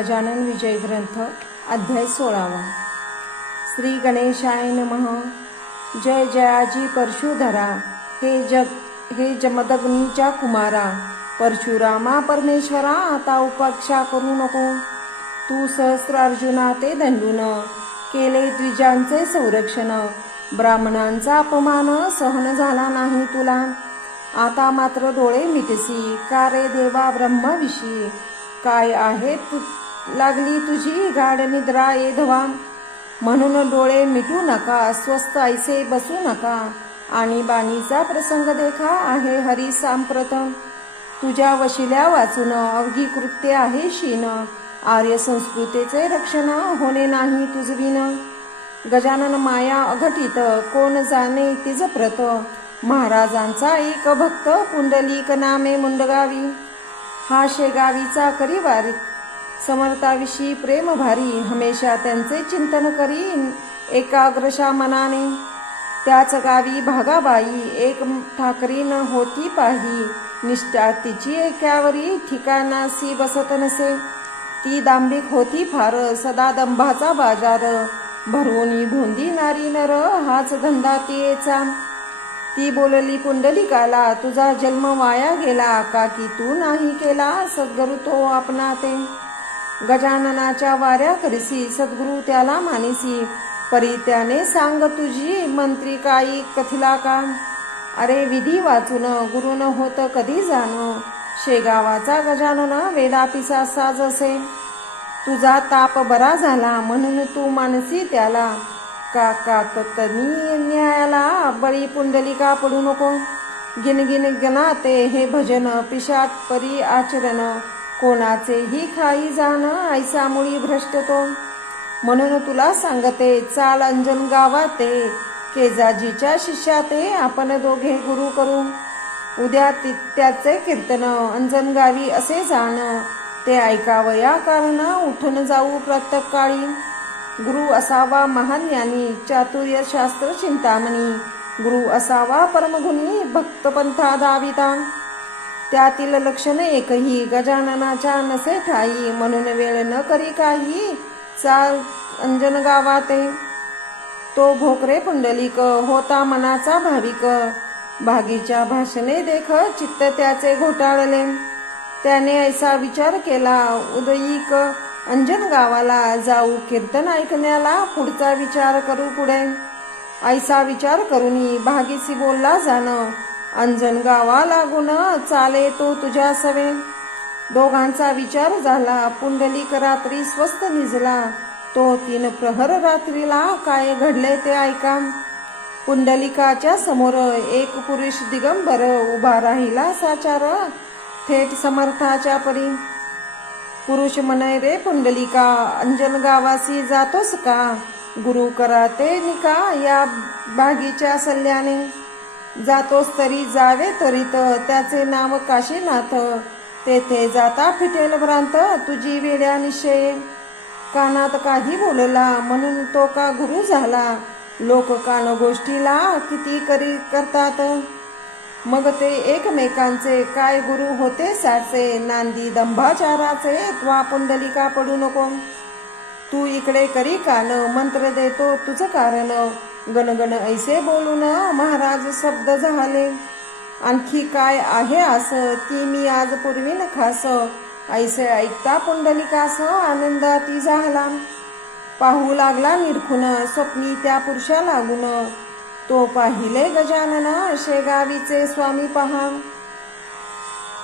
गजानन विजय ग्रंथ अध्याय 16। श्री गणेशाय नमः। जय जयाजी परशुधरा, हे जमदग्नीच्या कुमारा, परशुरामा परमेश्वरा, आता उपेक्षा करू नको। तू सहस्र अर्जुना ते दंडून केले द्विजांचे संरक्षण, ब्राह्मणांचा अपमान सहन झाला नाही तुला। आता मात्र डोळे मिटसी का रे देवा ब्रह्मविषयी, काय आहे लागली तुझी गाढ निद्रा एधवा। म्हणून डोळे मिटू नका, स्वस्थ ऐसे बसू नका, आणि बाणीचा प्रसंग देखा आहे हरी सांप्रत। तुझ्या वशिल्या वाचून अवघी कृत्य आहे शीन, आर्य संस्कृतीचे रक्षण होणे नाही तुझविन। गजानन माया अघटित कोण जाणे तिज प्रत, महाराजांचा एक भक्त पुंडलिक नामे मुंडगावी। हा शेगावीचा करी वारी, समर्थाविषयी प्रेम भारी, हमेशा त्यांचे चिंतन करी एकाग्रशा मनाने। त्याच गावी भागाबाई एक ठाकरीन होती पाही, निष्ठा तिची एकावरी ठिकाणासी बसत नसे। ती दांभिक होती फार, सदा दंभाचा बाजार, भरवून ढोंदी नारी नर हाच धंदा तियेचा। ती बोलली पुंडलिकाला, तुझा जन्म वाया गेला का की तू नाही केला सद्गुरु तो आपणा ते। गजाननाच्या वाऱ्या करसी सद्गुरु त्याला मानिसी, परी त्याने सांग तुझी मंत्री काही कथिला का। अरे विधी वाचून गुरु न होत कधी जाण, शेगावाचा गजानन वेदापिसा साजसे। तुझा ताप बरा झाला म्हणून तू मानसी त्याला, काकातनी न्यायाला बळी पुंडलिका पडू नको। गिनगिन गणाते हे भजन पिशाट परी आचरण, कोणाचेही खाई जाण ऐसा मुळी भ्रष्ट तो। म्हणून तुला सांगते चाल अंजन गावाते, केजाजीच्या शिष्याते आपण दोघे गुरु करू। उद्या त्याचे कीर्तन अंजन गावी असे जाण, ते ऐकावया कारण उठून जाऊ प्रत्येक काळी। गुरु असावा महाज्ञानी, चातुर्य शास्त्र चिंतामणी, गुरु असावा परमगुणी, भक्तपंथा दाविता। त्यातील लक्षण एकही गजाननाच्या नसे ठाई, म्हणून वेळ न करी काही चाल अंजन गावाते। तो भोकरे पुंडलिक होता मनाचा भाविक, भागीच्या भाषणे देख चित्त त्याचे घोटाळले। त्याने ऐसा विचार केला, उदयिक अंजन गावाला जाऊ कीर्तन ऐकण्याला, पुढचा विचार करू पुढे। ऐसा विचार करूनी भागीसी बोलला जाण, अंजन गावा लागून चाले तो तुझ्या सवे। दोघांचा विचार झाला, पुंडलिक रात्री स्वस्थ निजला, तो 3 प्रहर रात्रीला काय घडले ते ऐका। पुंडलिकाच्या समोर एक पुरुष दिगंबर उभा राहिला साचार, थेट समर्थाच्या परी। पुरुष म्हणे, रे पुंडलिका अंजन गावासी जातोस का, गुरु कराते निका या भागीच्या सल्ल्याने। जातोस तरी जावे त्वरित, त्याचे नाव काशीनाथ, तेथे जाता फिटेल भ्रांत तुझी वेड्या निश्चय। कानात काही बोलला म्हणून तो का गुरु झाला, लोक कान गोष्टीला किती करतात। मग ते एकमेकांचे काय गुरु होते साचे, नांदी दंभाचाराचे त्वा पुंडलिका पडू नको। तू इकडे करी कान, मंत्र देतो तुझ कारण, गणगण ऐसे बोलून महाराज शब्द झाले। आणखी काय आहे आस, ती मी आज पूर्वीन खास, ऐसे ऐकता पुंडलिकास आनंदाती झाला। पाहू लागला निरखून स्वप्नी त्या पुरुषा लागून, तो पाहिले गजानन शेगावीचे स्वामी पहा।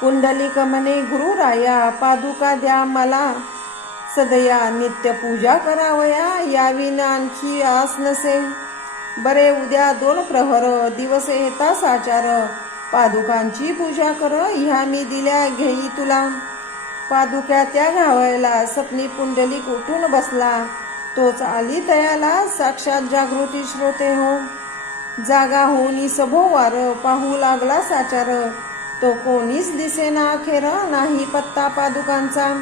पुंडलिक म्हणे, गुरु राया पादुका द्या मला, सदया नित्य पूजा करावया, याविन आणखी आस नसे। बरे उद्या 2 प्रहर दिवस येता साचार, पादुकांची पूजा कर ह्या मी दिल्या घेई तुला। पादुक्या त्या घावायला सपनी पुंडलिक उठून बसला, तोच आली तयाला साक्षात जागृती श्रोते हो। जागा होऊनी सभोवार पाहू लागला साचार, तो कोणीच दिसेना अखेर नाही पत्ता पादुकांचा।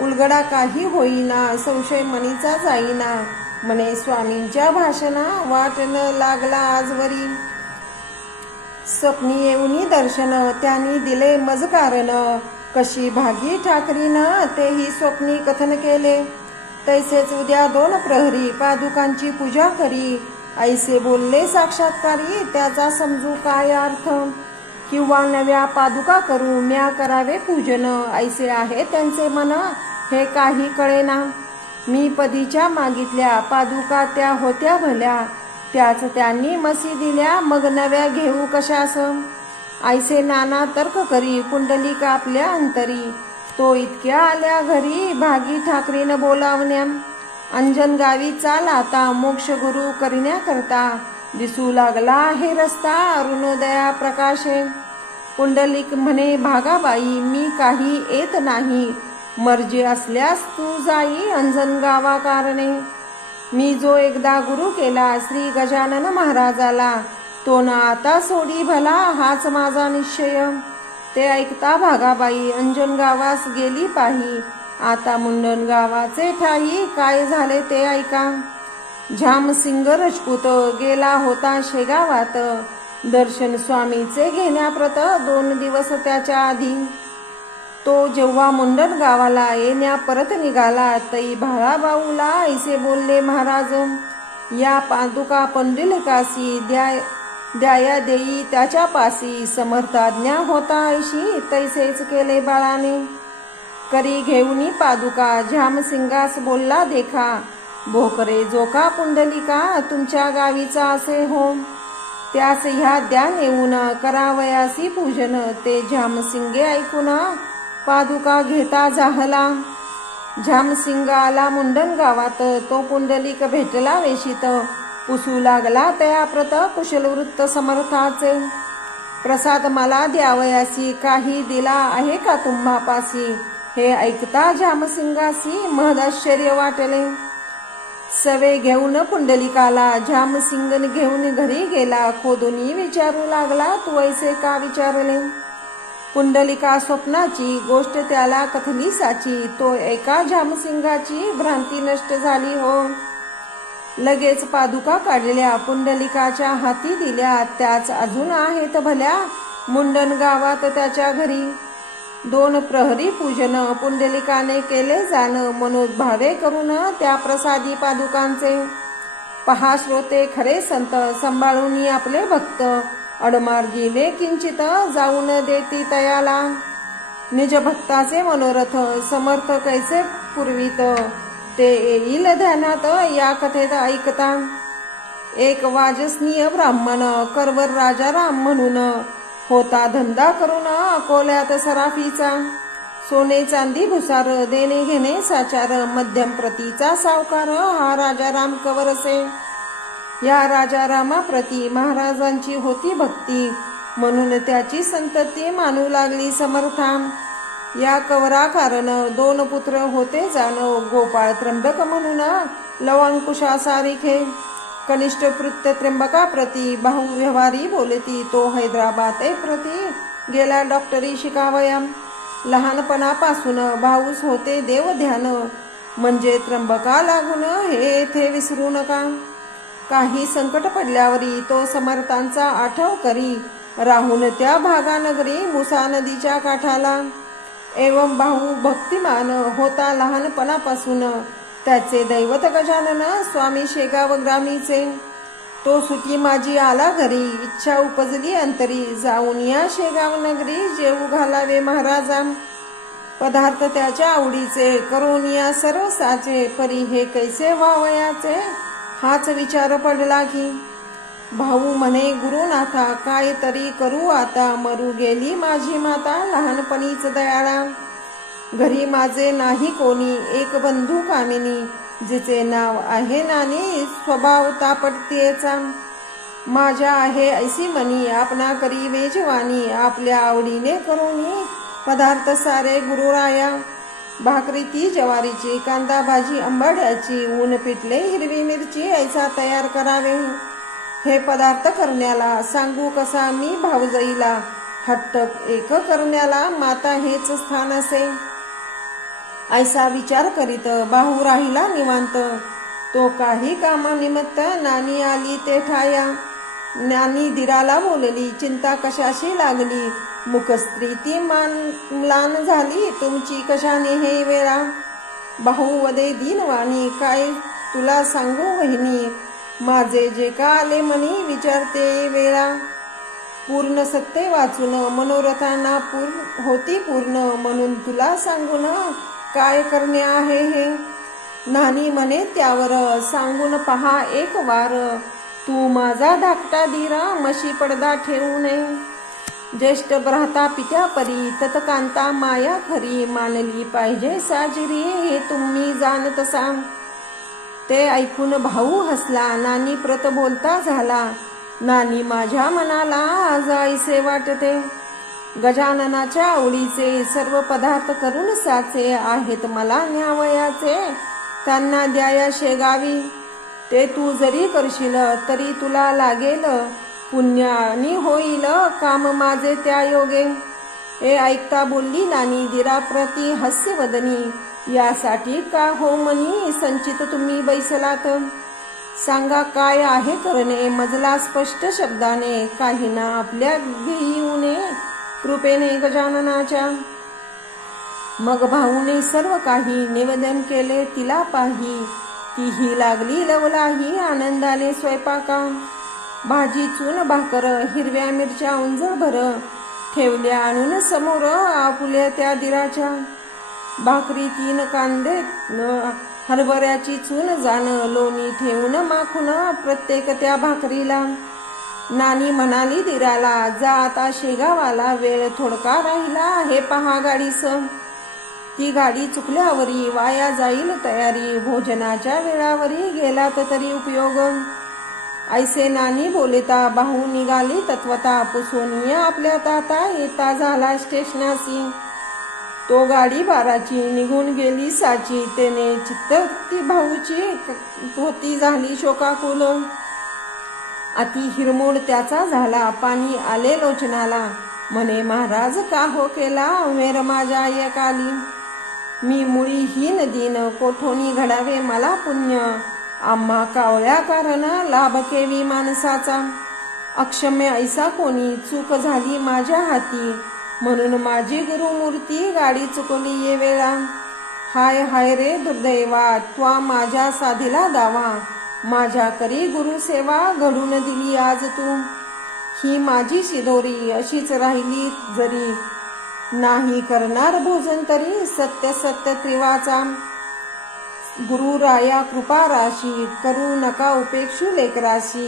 उलगडा काही होईना, संशय मनीचा जाईना, म्हणे स्वामींच्या भाषणा वाट न लागला आजवरी। स्वप्नी येऊनी दर्शन त्यांनी दिले मज कारण, कशी भागी ठाकरीनं तेही स्वप्नी कथन केले. तैसेच उद्या 2 प्रहरी पादुकांची पूजा करी. ऐसे बोलले साक्षात्कारी, त्याचा समजू काय अर्थ? किंवा नव्या पादुका करू, म्या करावे पूजन, ऐसे आहे त्यांचे मन, हे काही कळेना. मी पदीच्या मागितल्या पादुका त्या होत्या भल्या, त्याच त्यांनी मसी दिल्या, मग नव्या घेऊ कशास? ऐसे नाना तर्क करी पुंडलिक आपल्या अंतरी. तो इतक्या आल्या घरी, भागी ठाकरीनं बोलावण्या. अंजन गावी चाल आता, मोक्ष गुरु करण्याकरता. दिसू लागला आहे रस्ता, अरुणोदया प्रकाशे. पुंडलिक म्हणे भागाबाई, मी काही येत नाही. मर्जी असल्यास तू जाई अंजन गावा कारणे. मी जो एकदा गुरु केला श्री गजानन महाराजाला, तो ना आता सोडी भला, हाच माझा निश्चय. ते ऐकता भागाबाई अंजन गावास गेली पाही. आता मुंडन गावाचे ठाई, काय झाले ते ऐका. झामसिंग राजपूत गेला होता शेगावात, दर्शन स्वामीचे घेण्याप्रत 2 दिवस त्याच्या आधी. तो जेव्हा मुंडन गावाला येण्या परत निघाला, तई भाळाबाऊला ऐसे बोलले महाराज, या पादुका पुंडलिकासी द्याया देई त्याच्या पासी. समर्थाज्ञा होता ऐशी, तैसेच केले बाळाने. करी घेऊनी पादुका झामसिंगास बोलला देखा, भोकरे जोका पुंडलिका तुमच्या गावीचा असे हो. त्यास ह्या द्या नेऊन करावयासी पूजन. ते झामसिंगे ऐकून पादुका घेता जाहला. झामसिंग आला मुंडन गावात, तो पुंडलिक भेटला वेशीत. पुसू लागला तयाप्रत कुशल वृत्त समर्थाचे. प्रसाद मला द्यावयासी, काही दिला आहे का तुम्हापासी? हे ऐकता झामसिंगासी महदाश्चर्य वाटले. सवे घेऊन पुंडलिकाला झामसिंगन घेऊन घरी गेला. खोदूनी विचारू लागला, तू ऐसे का विचारले? पुंडलिका स्वप्नाची गोष्ट त्याला कथली साची. तो एका झामसिंगाची भ्रांती नष्ट झाली हो. लगेच पादुका काढल्या, पुंडलिकाच्या हाती दिल्या. त्याच अजून आहेत भल्या, मुंडन गावात त्याच्या घरी. 2 प्रहरी पूजन पुंडलिकाने केले जाण, मनोभावे करून त्या प्रसादी पादुकांचे. पहा श्रोते खरे संत, सांभाळून आपले भक्त. अडमार्गीने किंचित जाऊन देती तयाला. निज भक्ताचे मनोरथ समर्थ कैसे पुरवित, ते येईल ध्यानात या कथेत ऐकता. एक वाजसनीय ब्राह्मण करवर राजाराम म्हणून होता धंदा करून अकोल्यात सराफीचा. सोने चांदी भुसार देणे घेणे साचार, मध्यम प्रतीचा सावकार हा राजाराम कवरसे. या राजारामाप्रती महाराजांची होती भक्ती, म्हणून त्याची संतती मानू लागली समर्था. या कवरा कारण 2 पुत्र होते जाण, गोपाळ त्र्यंबक म्हणून लवांकुशा सारिखे. कनिष्ठ कृत्य त्र्यंबकाप्रती भाऊ व्यवहारी बोलती, तो हैदराबाद प्रती गेला डॉक्टरी शिकावया. लहानपणापासून भाऊस होते देव ध्यान, म्हणजे त्र्यंबका लागून हे येथे विसरू नका. काही संकट पडल्यावरी तो समर्थांचा आठव करी, राहून त्या भागानगरी मुसा नदीच्या काठाला. एवं भाऊ भक्तिमान होता लहानपणापासून, त्याचे दैवत गजानन स्वामी शेगाव ग्रामीचे. तो सुटी माझी आला घरी, इच्छा उपजली अंतरी, जाऊन या शेगाव नगरी जेऊ घालावे महाराजा. पदार्थ त्याच्या आवडीचे, करून या सर्व साचे, परी हे कैसे व्हावयाचे, हाच विचार पडला की. भाऊ म्हणे गुरुनाथा, काय तरी करू आता, मरू गेली माझी माता लहानपणीच दयाळा. घरी माझे नाही कोणी, एक बंधू कामिनी, जिचे नाव आहे नानी, स्वभाव तापटतेचा. माझ्या आहे ऐसी मनी, आपणा करी वेजवानी, आपल्या आवडीने करोनी पदार्थ सारे गुरुराया. भाकरी ती ज्वारीची, कांदा भाजी आंबाड्याची, ऊन पिठले हिरवी मिरची, ऐसा तयार करावे. हे पदार्थ करण्याला सांगू कसा मी भावजईला, हट्ट एक करण्याला माता हेच स्थान असे. ऐसा विचार करीत बाहू राहिला निवांत, तो काही कामानिमित्त नानी आली ते ठाया. नानी दिराला बोलली, चिंता कशाशी लागली, मुखस्त्री ती म्लान झाली तुमची कशाने हे वेळा. भाऊ वदे दीनवाणी काय तुला सांगू वहिनी, माझे जे का आले मनी विचारते वेळा. पूर्ण सत्य वाचून मनोरथांना होती पूर्ण, म्हणून तुला सांगून काय करणे आहे हे. नानी म्हणे त्यावर सांगून पहा एक वार, तू माझा धाकटा धीरा मशी पडदा ठेवू नये. ज्येष्ठ भ्राता पित्या परी ततकांता माया खरी, मानली पाहिजे साजिरी हे तुम्ही जाणत सांग. ते ऐकून भाऊ हसला, नानी प्रत बोलता झाला. नानी माझ्या मनाला आज ऐसे वाटते, गजाननाच्या आवडीचे सर्व पदार्थ करून साचे आहेत मला न्यावयाचे, त्यांना द्याया शेगावी. ते तू जरी करशील तरी तुला लागेल पुण्यानी होईल काम माझे त्या योगे. हे ऐकता बोलली नानी दिराप्रती हास्यवदनी, यासाठी का हो मनी संचित तुम्ही बैसलात. सांगा काय आहे करणे, मजला स्पष्ट शब्दाने, काही ना आपल्या घेऊने कृपेने गजाननाच्या. मग भाऊने सर्व काही निवेदन केले तिला पाही, तीही लागली लवलाही आनंदाने स्वयंपाका. भाजी चून भाकर हिरव्या मिरच्या उंजळ भर, ठेवल्या आणून समोर आपुल्या त्या दिराच्या. भाकरी 3 कांदे हरभऱ्याची चून जाण, लोणी ठेवून माखून प्रत्येक त्या भाकरीला. नानी म्हणाली दिराला जा आता शेगावाला, वेळ थोडका राहिला हे पहा गाडीस. ती गाडी चुकल्यावरी वाया जाईल तयारी, भोजनाच्या वेळावरी गेलात तरी उपयोग. ऐसे नानी बोलता भाऊ निघाली तत्वता, पुसोनिया आपल्या ताता येता झाला स्टेशनासी. तो गाडी 12ची निघून गेली साची, तेने चित्त ती भाऊची होती झाली शोकाकुल. अति हिरमोड त्याचा झाला, पाणी आले लोचनाला, म्हणे महाराज का हो केला मेर माझ्या एकाली. मी मुळी हीन दीन कोठोनी घडावे मला पुण्य, आम्हा कावळ्या कारण लाभ केवी माणसाचा. अक्षम्य ऐसा कोणी चूक झाली माझ्या हाती, म्हणून माझी गुरुमूर्ती गाडी चुकली ये वेळा. हाय हाय रे दुर्दैवा त्वा माझ्या साधीला दावा, माझ्या करी गुरुसेवा घडून दिली आज तू. ही माझी शिदोरी अशीच राहिली जरी, नाही करणार भोजन तरी सत्य सत्य त्रिवाचा. गुरुराया कृपा राशी करू नका उपेक्षू लेकराशी,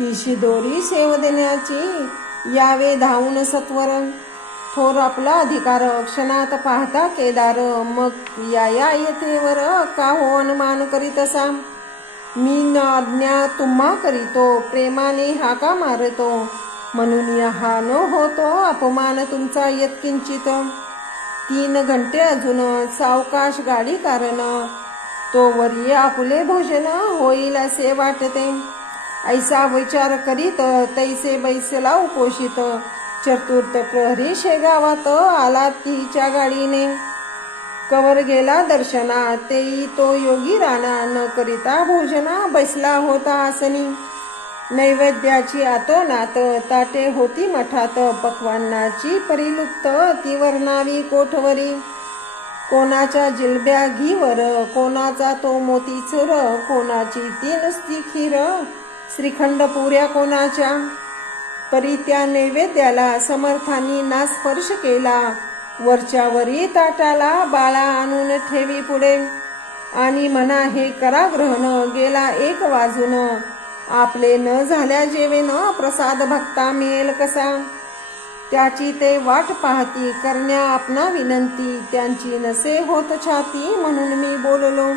ही शिदोरी सेव देण्याची यावे धावून सत्वर. थोर आपला अधिकार क्षणात पाहता केदार, मग या येथेवर का हो अनुमान करीत असा. मी न आज्ञा तुम्हा करीतो, प्रेमाने हाका मारतो, म्हणून हा न होतो अपमान तुमचा यत्किंचित. 3 घंटे अजून सावकाश गाडी कारण, तो वरी आपुले भोजन होईल असे वाटते. ऐसा विचार करीत तैसे बैसला उपोषित, चतुर्थ प्रहरी शेगावात आला तिच्या गाडीने. कवर गेला दर्शना तेही तो योगी राणा, न करिता भोजना बैसला होता आसनी. नैवेद्याची आतोनात ताटे होती मठात, पक्वान्नाची परिलुप्त ती वर्णावी कोठवरी. कोणाच्या जिलब्या घीवर, कोणाचा तो मोतीचूर, कोणाची ती नुसती खीर, श्रीखंड पुऱ्या कोणाच्या. परी त्या नैवेद्याला समर्थांनी ना स्पर्श केला, वरच्यावरी ताटाला बाळा आणून ठेवी पुढे. आणि म्हणा हे करा ग्रहण गेला 1 वाजून, आपले न झाल्या जेवेन प्रसाद भक्ता मिळेल कसा. त्याची ते वाट पाहती करण्या आपणा विनंती, त्यांची नसे होत छाती म्हणून मी बोललो.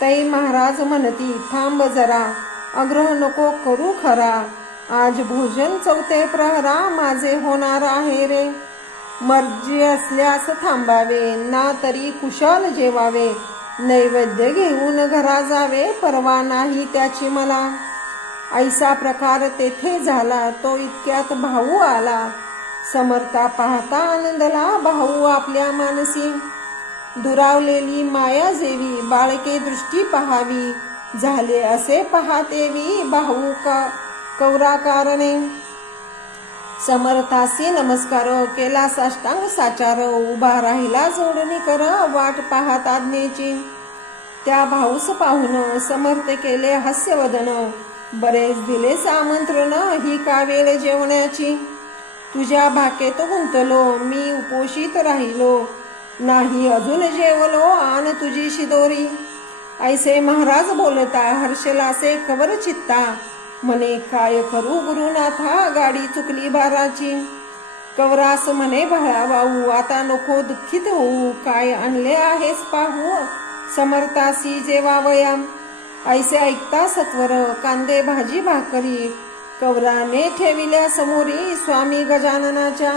तै महाराज म्हणती थांब जरा, आग्रह नको करू खरा, आज भोजन 4 प्रहरा माझे होणार आहे रे. मर्जी असल्यास थांबावे, ना तरी कुशाल जेवावे, नैवेद्य घेऊन घरा जावे, परवा नाही त्याची मला. ऐसा प्रकार तेथे झाला, तो इतक्यात भाऊ आला. समर्था पाहता आनंदला भाऊ आपल्या मानसी. दुरावलेली माया जेवी बाळके दृष्टी पहावी, झाले असे पाहतेवी भाऊ कौरा कारणे. समर्थासी नमस्कार केला साष्टांग साचार, उभा राहिला जोडणी कर वाट पाहत आज्ञेची. त्या भाऊस पाहून समर्थ केले हास्यवदन, बरेच दिलेस आमंत्रण ही का वेळ जेवण्याची. तुझ्या भाकेत गुंतलो मी उपोषित राहिलो, नाही अजून जेवलो आण तुझी शिदोरी. ऐसे महाराज बोलता हर्षलासे कवर चित्ता, म्हणे काय करू गुरुनाथा गाडी चुकली बाराची. कवरास म्हणे भाळा वाहू आता नको दुःखित होऊ, काय आणले आहेस पाहू समर्थासी जेवावया. ऐसे ऐकता सत्वर कांदे भाजी भाकरी, कवराने ठेविल्या समोरी स्वामी गजाननाच्या.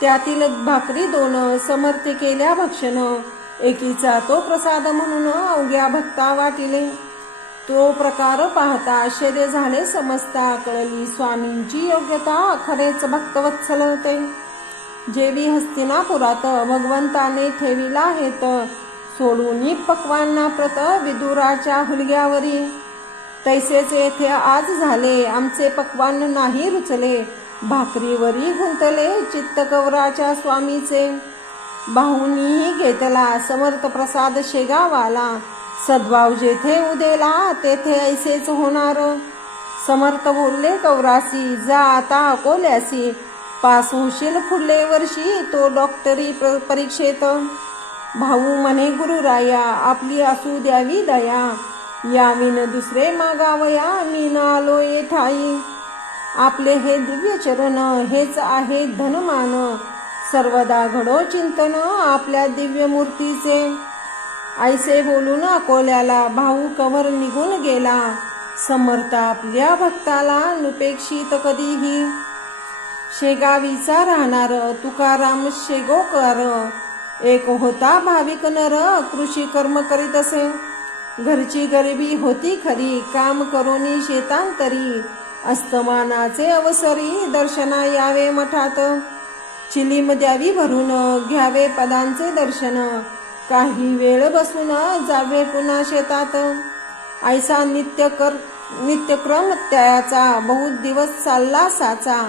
त्यातील भाकरी 2 समर्थ केल्या भक्षण, एकीचा तो प्रसाद म्हणून अवघ्या भक्ता वाटिले. तो प्रकार पाहता आश्चर्य झाले समजता, कळली स्वामींची योग्यता खरेच भक्तवत्सल ते. जेवी हस्तिनापुरात भगवंताने ठेविला हेत, सोडून पक्वांना प्रत विदुराच्या हुलग्यावरी. तैसेच येथे आज झाले आमचे पक्वान नाही रुचले, भाकरीवरी गुंतले चित्त कवराच्या स्वामीचे. बाहुनीही घेतला समर्थ प्रसाद शेगावाला, सद्भाव जेथे उदेला तेथे ऐसेच होणार. समर्थ बोलले कवरासी जा आता अकोल्यासी, पास होशील पुढले वर्षी तो डॉक्टरी परीक्षेत. भाऊ म्हणे गुरुराया आपली असू द्यावी दया, याविन दुसरे मागावया मी न आलो येठाई. आपले हे दिव्य चरण हेच आहे धनमान, सर्वदा घडो चिंतन आपल्या दिव्य मूर्तीचे. ऐसे बोलून अकोल्याला भाऊ कवर निघून गेला, समर्थ आपल्या भक्ताला नुपेक्षित कधीही. शेगावीचा राहणार तुकाराम शेगोकर, एक होता भाविक नर कृषी कर्म करीत असे. घरची गरिबी होती खरी, काम करोनी शेतांतरी, अस्तमानाचे अवसरी दर्शना यावे मठात. चिलीम द्यावी भरून घ्यावे पदांचे दर्शन, काही वेळ बसून जावे पुन्हा शेतात. ऐसा नित्यक्रम त्याचा बहुत दिवस चालला साचा,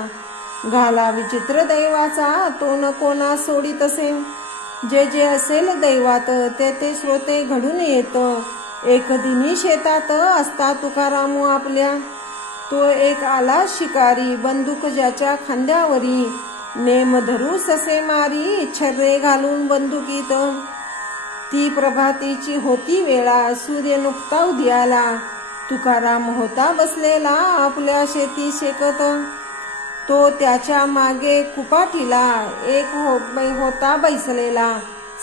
घाला विचित्र दैवाचा तो न कोणा सोडित असे. जे जे असेल दैवात ते ते श्रोते घडून येत, एक दिनी शेतात असता तुकाराम आपल्या. तो एक आला शिकारी बंदूक ज्याच्या खांद्यावरी, नेम धरू ससे मारी छर्रे घालून बंदुकीत. ती प्रभातीची होती वेळा सूर्य नुकता उदयाला, तुकाराम होता बसलेला आपल्या शेती शेकत. तो त्याच्या मागे कुपाटीला एक होता बैसलेला,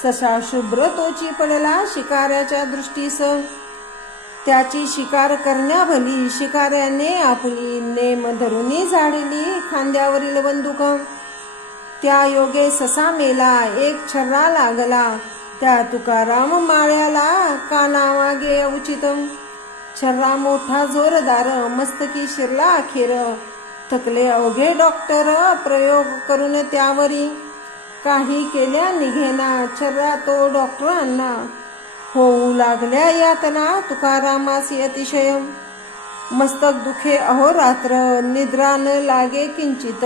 ससा शुभ्र तोची पडला शिकाऱ्याच्या दृष्टीस. त्याची शिकार करण्याभली शिकाऱ्याने आपली नेम धरुनी झाडली खांद्यावरील बंदूक. त्या योगे ससा मेला एक छर्रा लागला, त्या तुकाराम माळ्याला कानामागे उचित. छर्रा मोठा जोरदार मस्तकी शिरला अखेर, थकले अवघे डॉक्टर प्रयोग करून त्यावरी. काही केल्या निघेना छर्रा तो डॉक्टरांना, होऊ लागल्या यातना तुकारामासी अतिशय. मस्तक दुखे अहोरात्र निद्रा न लागे किंचित,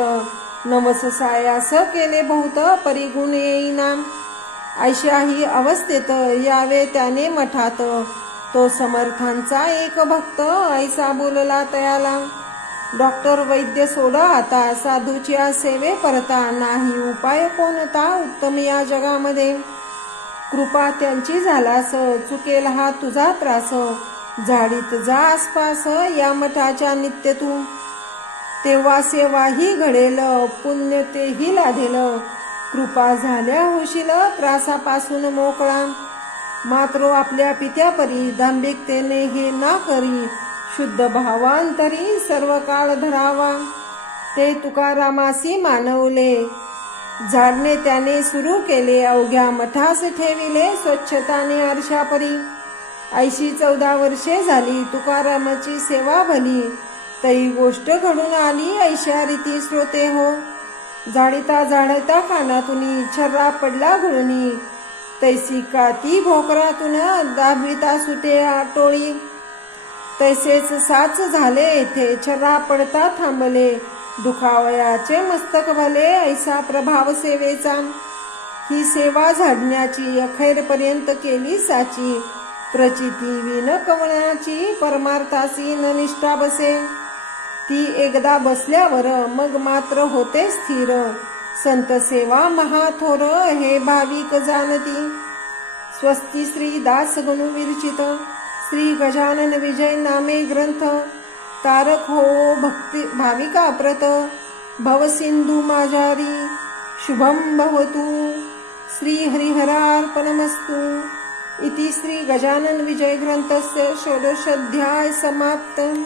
नमस सायास केले बहुत परिगुण येईना. ऐशाही अवस्थेत यावे त्याने मठात, तो समर्थांचा एक भक्त ऐसा बोलला तयाला. डॉक्टर वैद्य सोडा आता साधूच्या सेवे परता, नाही उपाय कोणता उत्तम या जगामध्ये. कृपा त्यांची झालास चुकेल हा तुझा त्रास, झाडीत जा आसपास या मठाच्या नित्य तू. तेव्हा सेवाही घडेल पुण्य तेही लाधेल, कृपा झाल्या होशील त्रासापासून मोकळा. मात्र आपल्या पित्यापरी दांभिकतेने हे ना करी, शुद्ध भावांतरी सर्व काळ धरावा. ते तुकारामासी मानवले, झाडणे त्याने सुरू केले अवघ्या मठास ठेविले स्वच्छताने आरशापरी. 80-14 वर्षे झाली तुकारामाची सेवा भली, तई गोष्ट घडून आली ऐशा रीती श्रोते हो. झाडिता झाडता कानातून छर्रा पडला गुळणी, तैसी काती भोकरातून दाबिता सुटे आटोळी. तैसेच साच झाले येथे छर्रा पडता थांबले, दुखावयाचे मस्तक भले ऐसा प्रभाव सेवेचा, ही सेवा झाडण्याची अखेरपर्यंत केली साची, प्रचिती विन कवनाची परमार्थासी न निष्ठा बसे, ती एकदा बसल्यावर मग मात्र होते स्थिर, संत सेवा महाथोर हे भाविक जाणती. स्वस्ती श्री दास गणू विरचित, श्री गजानन विजय नामे ग्रंथ, तारक हो भक्ती भाविका प्रत, भवसिंधू माझारी शुभम भवतु. श्री हरिहरार्पणमस्तु. इति श्री गजानन विजय ग्रंथस्य षोडशोऽध्याय समाप्तम्.